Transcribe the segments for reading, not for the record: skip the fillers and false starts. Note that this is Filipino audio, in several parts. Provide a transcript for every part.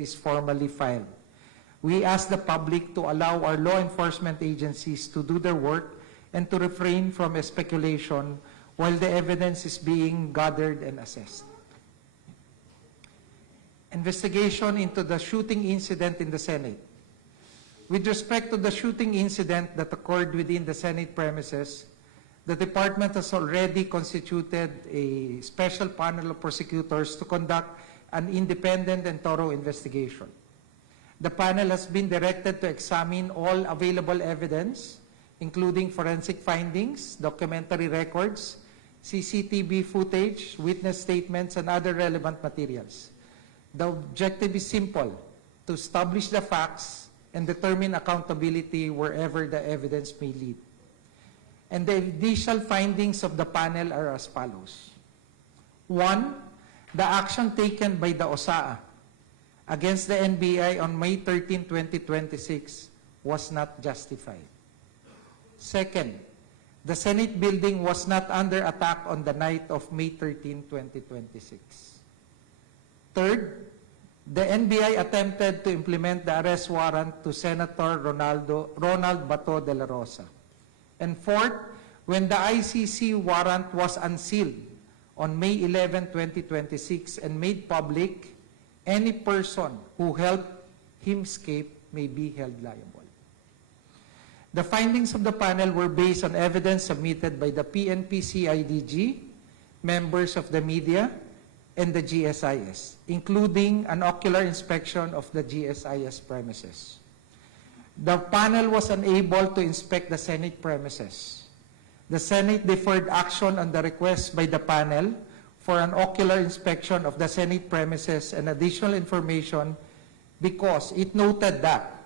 is formally filed. We ask the public to allow our law enforcement agencies to do their work and to refrain from speculation while the evidence is being gathered and assessed. Investigation into the shooting incident in the Senate. With respect to the shooting incident that occurred within the Senate premises, the Department has already constituted a special panel of prosecutors to conduct an independent and thorough investigation. The panel has been directed to examine all available evidence, including forensic findings, documentary records, CCTV footage, witness statements, and other relevant materials. The objective is simple: to establish the facts and determine accountability wherever the evidence may lead. And the initial findings of the panel are as follows. 1, the action taken by the OSAA against the NBI on May 13, 2026 was not justified. Second, the Senate building was not under attack on the night of May 13, 2026. Third, the NBI attempted to implement the arrest warrant to Senator Ronald Bato de la Rosa. And fourth, when the ICC warrant was unsealed on May 11, 2026 and made public, any person who helped him escape may be held liable. The findings of the panel were based on evidence submitted by the PNP-CIDG, members of the media, and the GSIS, including an ocular inspection of the GSIS premises. The panel was unable to inspect the Senate premises. The Senate deferred action on the request by the panel for an ocular inspection of the Senate premises and additional information because it noted that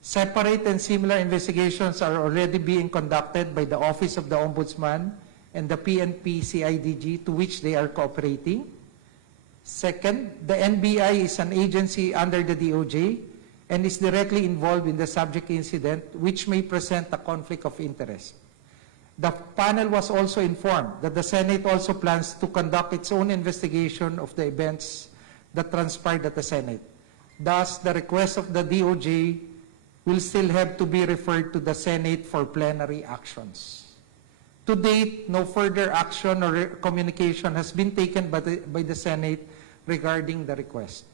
separate and similar investigations are already being conducted by the Office of the Ombudsman and the PNP-CIDG to which they are cooperating. Second, the NBI is an agency under the DOJ and is directly involved in the subject incident, which may present a conflict of interest. The panel was also informed that the Senate also plans to conduct its own investigation of the events that transpired at the Senate. Thus, the request of the DOJ will still have to be referred to the Senate for plenary actions. To date, no further action or communication has been taken by the Senate regarding the request.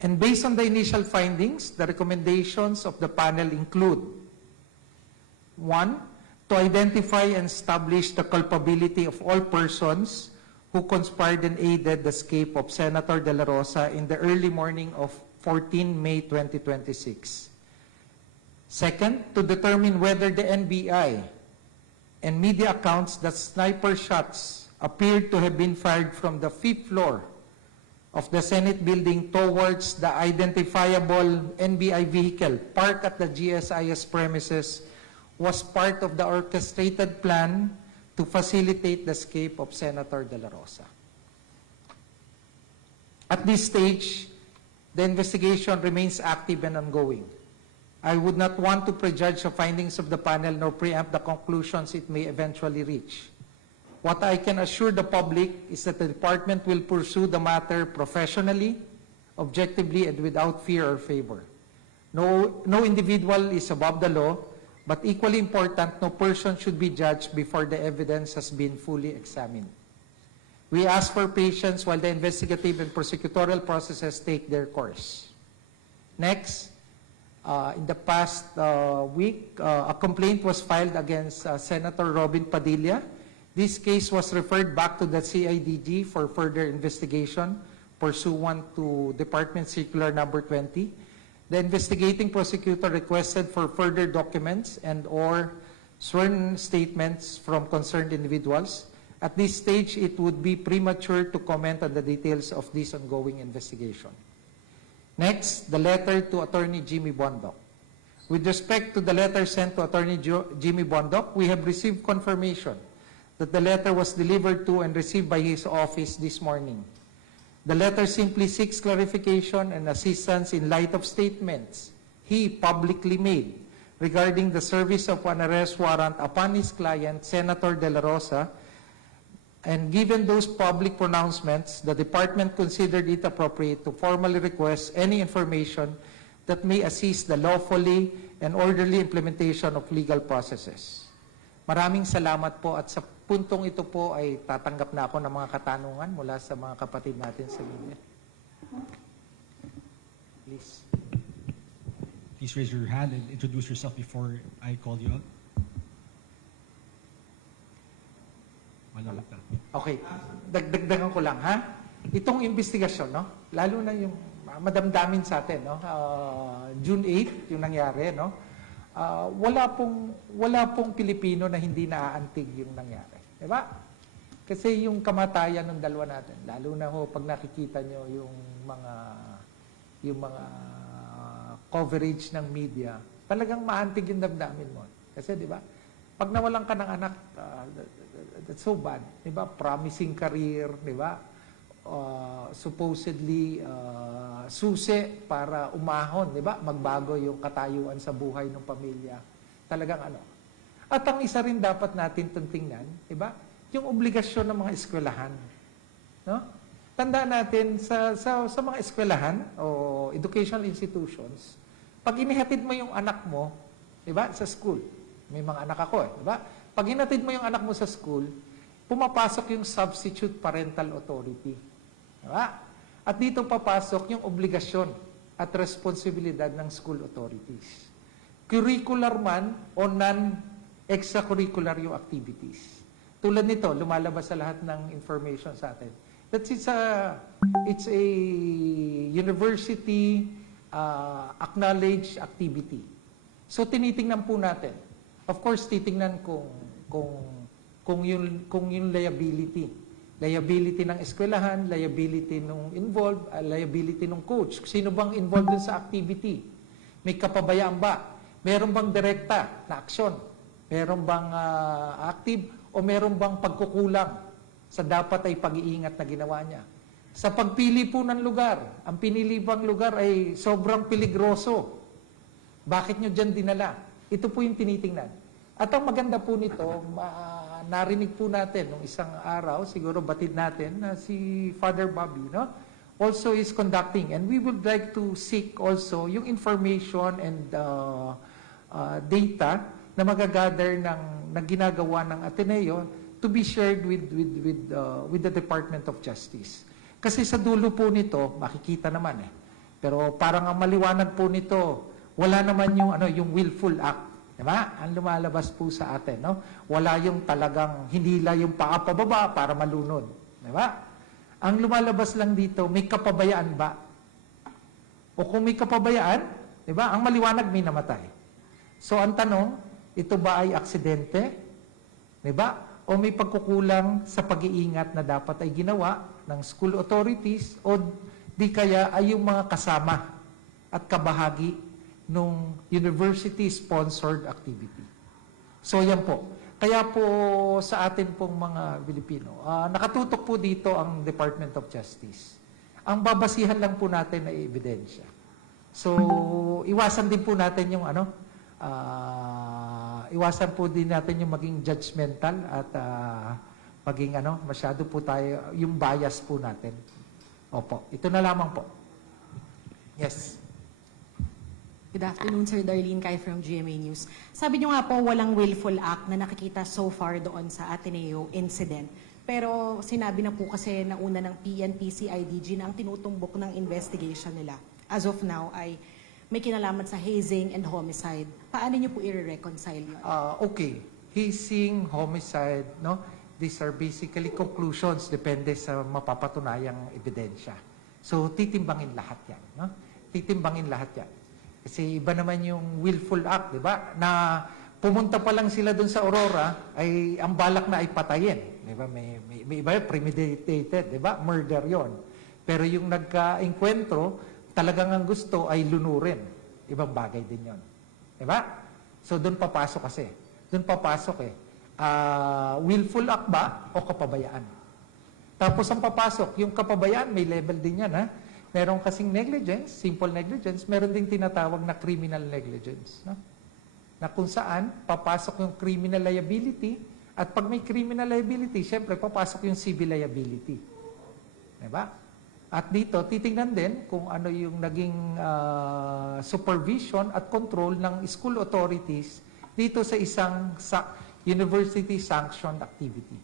And based on the initial findings, the recommendations of the panel include: 1, to identify and establish the culpability of all persons who conspired and aided the escape of Senator De La Rosa in the early morning of 14 May 2026. Second, to determine whether the NBI and media accounts that sniper shots appeared to have been fired from the 5th floor of the Senate building towards the identifiable NBI vehicle parked at the GSIS premises was part of the orchestrated plan to facilitate the escape of Senator De La Rosa. At this stage, the investigation remains active and ongoing. I would not want to prejudge the findings of the panel nor preempt the conclusions it may eventually reach. What I can assure the public is that the department will pursue the matter professionally, objectively, and without fear or favor. No individual is above the law, but equally important, no person should be judged before the evidence has been fully examined. We ask for patience while the investigative and prosecutorial processes take their course. Next, in the past week, a complaint was filed against Senator Robin Padilla. This case was referred back to the CIDG for further investigation pursuant to Department Circular Number 20. The investigating prosecutor requested for further documents and or sworn statements from concerned individuals. At this stage, it would be premature to comment on the details of this ongoing investigation. Next, the letter to Attorney Jimmy Bondoc. With respect to the letter sent to Attorney Jimmy Bondoc, we have received confirmation that the letter was delivered to and received by his office this morning. The letter simply seeks clarification and assistance in light of statements he publicly made regarding the service of an arrest warrant upon his client, Senator De La Rosa, And given those public pronouncements, the department considered it appropriate to formally request any information that may assist the lawfully and orderly implementation of legal processes. Maraming salamat po, at sa puntong ito po ay tatanggap na ako ng mga katanungan mula sa mga kapatid natin sa media. Please. Please raise your hand and introduce yourself before I call you out. Malulog na. Okay, dagdagan ko lang, ha? Itong investigasyon, no? Lalo na yung madamdamin sa atin, no? June 8, yung nangyari, no? Wala pong Pilipino na hindi naaantig yung nangyari. Diba? Kasi yung kamatayan ng dalawa natin, lalo na ho pag nakikita nyo yung mga coverage ng media, talagang maantig yung damdamin mo. Kasi, di ba? Pag nawalan ka ng anak, that's so bad. Di ba? Promising career, di ba? Supposedly, susi para umahon, di ba? Magbago yung katayuan sa buhay ng pamilya. Talagang ano. At ang isa rin dapat natin tingnan, di ba? Yung obligasyon ng mga eskwelahan. No? Tandaan natin sa mga eskwelahan o educational institutions, pag inihatid mo yung anak mo, di ba, sa school, may mga anak ako, di ba? Pag hinatid mo yung anak mo sa school, pumapasok yung substitute parental authority. Di ba? At dito papasok yung obligasyon at responsibilidad ng school authorities. Curricular man o non-extracurricular yung activities. Tulad nito, lumalabas sa lahat ng information sa atin. It's a university acknowledged activity. So tinitingnan po natin. Of course, titingnan kung yung liability. Liability ng eskwelahan, liability nung involved, liability ng coach. Sino bang involved dun sa activity? May kapabayaan ba? Meron bang direkta na aksyon? Meron bang active? O meron bang pagkukulang sa dapat ay pag-iingat na ginawa niya? Sa pagpili po ng lugar, ang pinili bang lugar ay sobrang peligroso. Bakit nyo dyan dinala? Ito po yung tinitingnan. At ang maganda po nito, narinig po natin nung isang araw, siguro batid natin, na si Father Bobby, no? Also is conducting. And we would like to seek also yung information and data na magagather ng ginagawa ng Ateneo to be shared with the Department of Justice. Kasi sa dulo po nito, makikita naman eh. Pero parang ang maliwanag po nito, wala naman yung willful act. Diba? Ang lumalabas po sa atin, no? Wala yung talagang hinila yung paa pababa para malunod. Diba? Ang lumalabas lang dito, may kapabayaan ba? O kung may kapabayaan, diba? Ang maliwanag may namatay. So ang tanong, ito ba ay aksidente? Diba? O may pagkukulang sa pag-iingat na dapat ay ginawa ng school authorities o di kaya ay yung mga kasama at kabahagi nung university-sponsored activity. So yan po. Kaya po sa atin pong mga Pilipino, nakatutok po dito ang Department of Justice. Ang babasihan lang po natin ay ebidensya. So iwasan din po natin yung iwasan po din natin yung maging judgmental at maging masyado po tayo, yung bias po natin. Opo, ito na lamang po. Yes. Good afternoon, Sir Darlene Kai from GMA News. Sabi niyo nga po, walang willful act na nakikita so far doon sa Ateneo incident. Pero sinabi na po kasi na una ng PNP, CIDG na ang tinutumbok ng investigation nila as of now ay may kinalaman sa hazing and homicide. Paano niyo po i-reconcile yun? Okay. Hazing, homicide, no? These are basically conclusions depende sa mapapatunayang ebidensya. So, titimbangin lahat yan. No? Titimbangin lahat yan. Kasi iba naman yung willful act, di ba? Na pumunta pa lang sila doon sa Aurora, ay ang balak na ay patayin. Di ba? May iba yung premeditated, di ba? Murder yon. Pero yung nagka-enkwentro, talagang ang gusto ay lunurin. Ibang bagay din yon. Di ba? So doon papasok kasi. Doon papasok eh. Willful act ba o kapabayaan? Tapos ang papasok, yung kapabayaan, may level din yan, ha? Meron kasing negligence, simple negligence, meron ding tinatawag na criminal negligence. No? Na kung saan, papasok yung criminal liability At pag may criminal liability, syempre papasok yung civil liability. Diba? At dito, titingnan din kung ano yung naging supervision at control ng school authorities dito sa isang university sanctioned activity.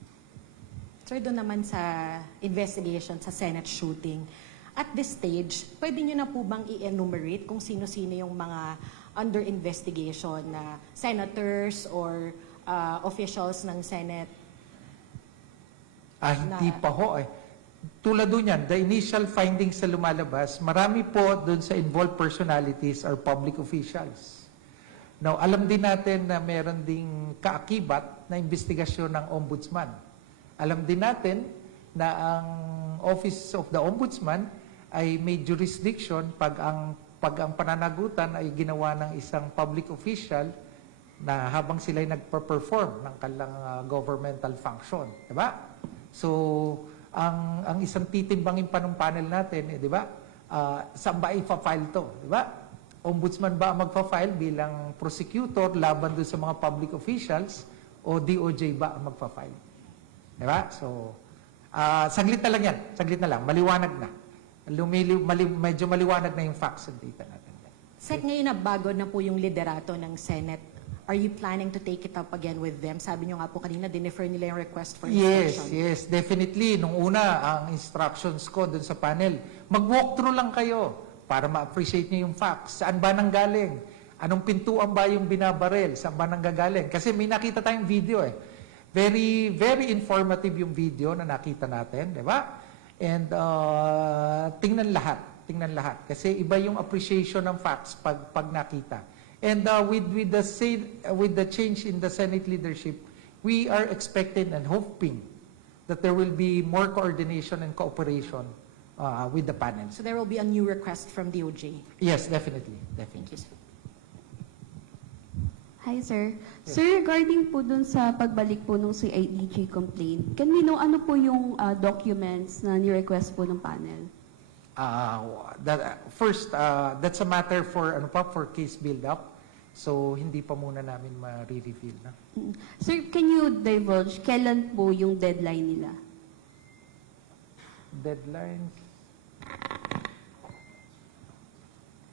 Sir, doon naman sa investigation sa Senate shooting, at this stage, pwede nyo na po bang i-enumerate kung sino-sino yung mga under investigation na senators or officials ng Senate? Hindi pa ho eh. Tulad doon yan, the initial findings sa lumalabas, marami po doon sa involved personalities or public officials. Now, alam din natin na meron ding kaakibat na investigasyon ng Ombudsman. Alam din natin na ang Office of the Ombudsman ay may jurisdiction pag ang pananagutan ay ginawa ng isang public official na habang sila ay nagpa-perform ng kanilang governmental function. Diba? So, ang isang titimbangin pa ng panel natin, di ba? Saan ba ipa-file to? Di ba? Ombudsman ba ang magpa-file bilang prosecutor laban doon sa mga public officials o DOJ ba ang magpa-file? Di ba? So, saglit na lang yan. Saglit na lang. Maliwanag na. Medyo maliwanag na yung facts and data natin. Sec, ngayon na bago na po yung liderato ng Senate, are you planning to take it up again with them? Sabi nyo nga po kanina, dinefer nila yung request for instruction. Yes, definitely. Nung una, ang instructions ko dun sa panel, mag-walkthrough lang kayo para ma-appreciate nyo yung facts. Saan ba nanggaling? Anong pintuan ba yung binabaril? Saan ba nanggagaling? Kasi may nakita tayong video eh. Very, very informative yung video na nakita natin, di ba? And tingnan lahat. Kasi iba yung appreciation ng facts pag nakita. And with the change in the Senate leadership, we are expecting and hoping that there will be more coordination and cooperation with the panel. So there will be a new request from DOJ. Yes, definitely. Thank you, sir. Hi, sir. Sir, regarding po dun sa pagbalik po ng CIDG complaint, can we know ano po yung documents na ni-request po ng panel? First, that's a matter for case build-up. So, hindi pa muna namin ma-reveal. Na? Sir, can you divulge kailan po yung deadline nila? Deadlines?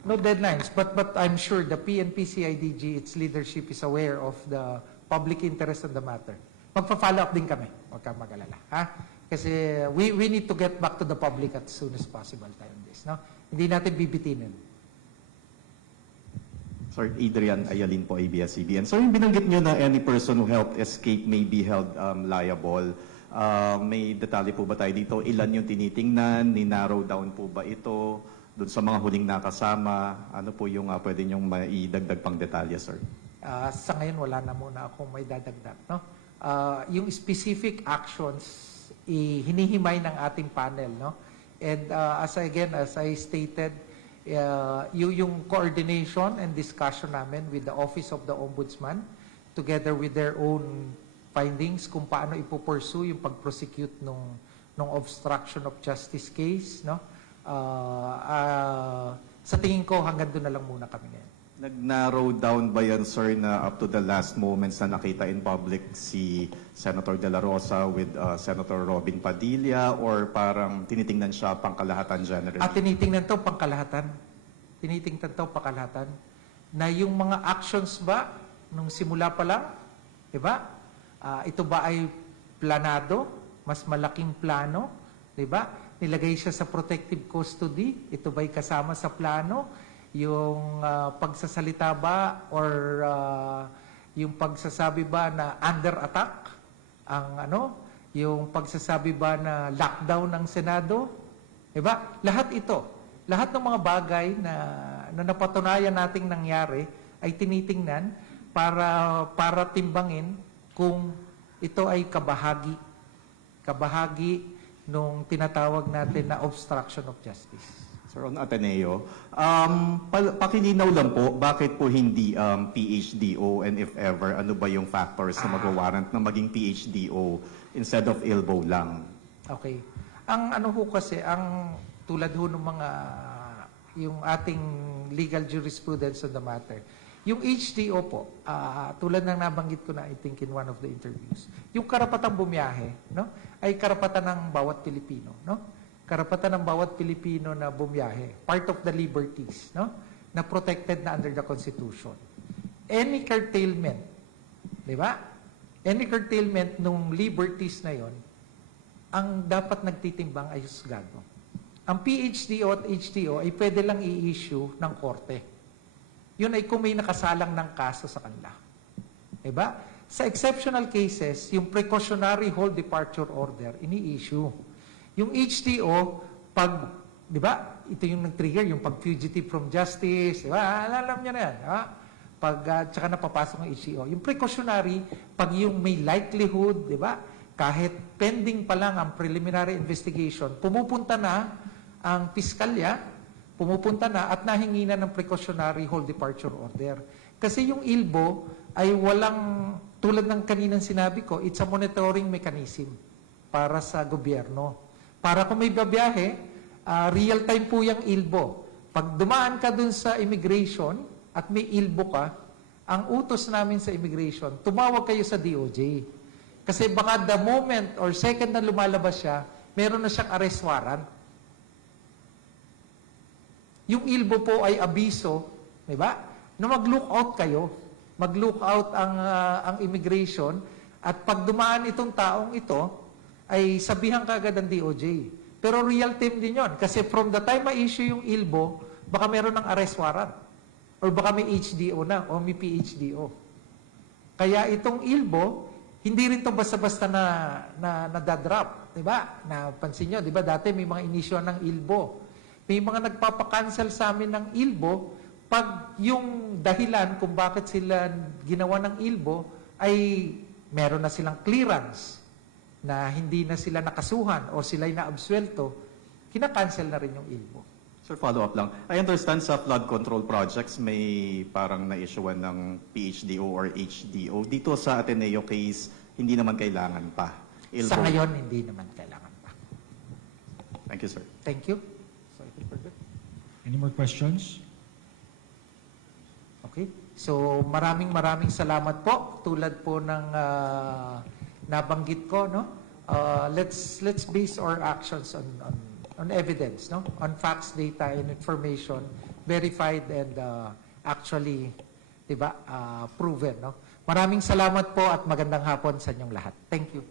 No deadlines, but I'm sure the PNP-CIDG, its leadership is aware of the public interest of the matter. Magpa-follow up din kami. Huwag kang mag-alala. Ha? Kasi we need to get back to the public as soon as possible tayo on this. No? Hindi natin bibitinin. Sir, Adrian Ayalin po, ABS-CBN. So, yung binanggit nyo na any person who helped escape may be held liable. May detalye po ba tayo dito? Ilan yung tinitingnan? Ni-narrow down po ba ito? Doon sa mga huling nakasama, ano po yung pwede nyong maidagdag pang detalye, sir? Sa ngayon, wala na muna akong may dadagdag. No? Yung specific actions, hinihimay ng ating panel. No? And as I stated, yung coordination and discussion namin with the Office of the Ombudsman, together with their own findings kung paano ipupursue yung pag-prosecute nung obstruction of justice case, no? Sa tingin ko, hanggang doon na lang muna kami ngayon. Nag-narrow down ba yan, sir, na up to the last moments na nakita in public si Senator De La Rosa with Senator Robin Padilla, or parang tinitingnan siya pangkalahatan generally? Tinitingnan to pangkalahatan. Tinitingnan to pangkalahatan. Na yung mga actions ba, nung simula pa lang, di ba? Ito ba ay planado? Mas malaking plano? Di ba? Nilagay siya sa protective custody. Ito ba'y kasama sa plano? Yung pagsasalita ba or yung pagsasabi ba na under attack? Yung pagsasabi ba na lockdown ng Senado? Diba? Lahat ito. Lahat ng mga bagay na napatunayan nating nangyari ay tinitingnan para timbangin kung ito ay kabahagi nung tinatawag natin na obstruction of justice. Sir, on Ateneo, pakilinaw lang po, bakit po hindi PHDO, and if ever, ano ba yung factors na mag-warrant na maging PHDO instead of ILBO lang? Okay. Ang tulad ho ng mga, yung ating legal jurisprudence on the matter, Yung HDO po, tulad ng nabanggit ko na I think in one of the interviews, yung karapatang bumiyahe, no, ay karapatan ng bawat Pilipino, no? Karapatan ng bawat Pilipino na bumiyahe, part of the liberties, no, na protected na under the Constitution. Any curtailment, di ba? Any curtailment nung liberties na yon, ang dapat nagtitimbang ay husgado. Ang PHDO at HDO ay pwede lang i-issue ng korte. Yun ay kung may nakasalang ng kaso sa kanila. Diba? Sa exceptional cases, yung precautionary hold departure order, ini-issue. Yung HDO, pag, di ba, ito yung nag-trigger, yung pag-fugitive from justice, di ba? Alam niyo na yan, di ba? Pag, tsaka napapasok ng HDO. Yung precautionary, pag yung may likelihood, di ba? Kahit pending pa lang ang preliminary investigation, pumupunta na ang piskalya, pumupunta na at nahingi na ng precautionary hold departure order. Kasi yung ILBO ay walang, tulad ng kaninang sinabi ko, it's a monitoring mechanism para sa gobyerno. Para kung may babiyahe, real time po yung ILBO. Pag dumaan ka dun sa immigration at may ILBO ka, ang utos namin sa immigration, tumawag kayo sa DOJ. Kasi baka the moment or second na lumalabas siya, meron na siyang arrest warrant. Yung ILBO po ay abiso, di ba? Na mag-look out kayo. Mag-look out ang immigration at pag dumaan itong taong ito, ay sabihan kaagad ng DOJ. Pero real time din yon kasi from the time ma-issue yung ILBO, baka meron ng arrest warrant or baka may HDO na o may PHDO. Kaya itong ILBO, hindi rin to basta-basta na nadadrop, di ba? Napansin nyo, di ba? Dati may mga inisyo ng ILBO. May mga nagpapakancel sa amin ng ILBO pag yung dahilan kung bakit sila ginawa ng ILBO ay meron na silang clearance na hindi na sila nakasuhan o sila'y na-absuelto, kinakancel na rin yung ILBO. Sir, follow-up lang. I understand sa flood control projects may parang na-issuean ng PHDO or HDO. Dito sa Ateneo case, hindi naman kailangan pa. Sa ngayon, hindi naman kailangan pa. Thank you, sir. Thank you. So, I think we're good. Any more questions? Okay. So, maraming salamat po. Tulad po ng nabanggit ko, no? Let's base our actions on evidence, no? On facts, data, and information verified and actually, 'di ba, proven, no? Maraming salamat po at magandang hapon sa inyong lahat. Thank you.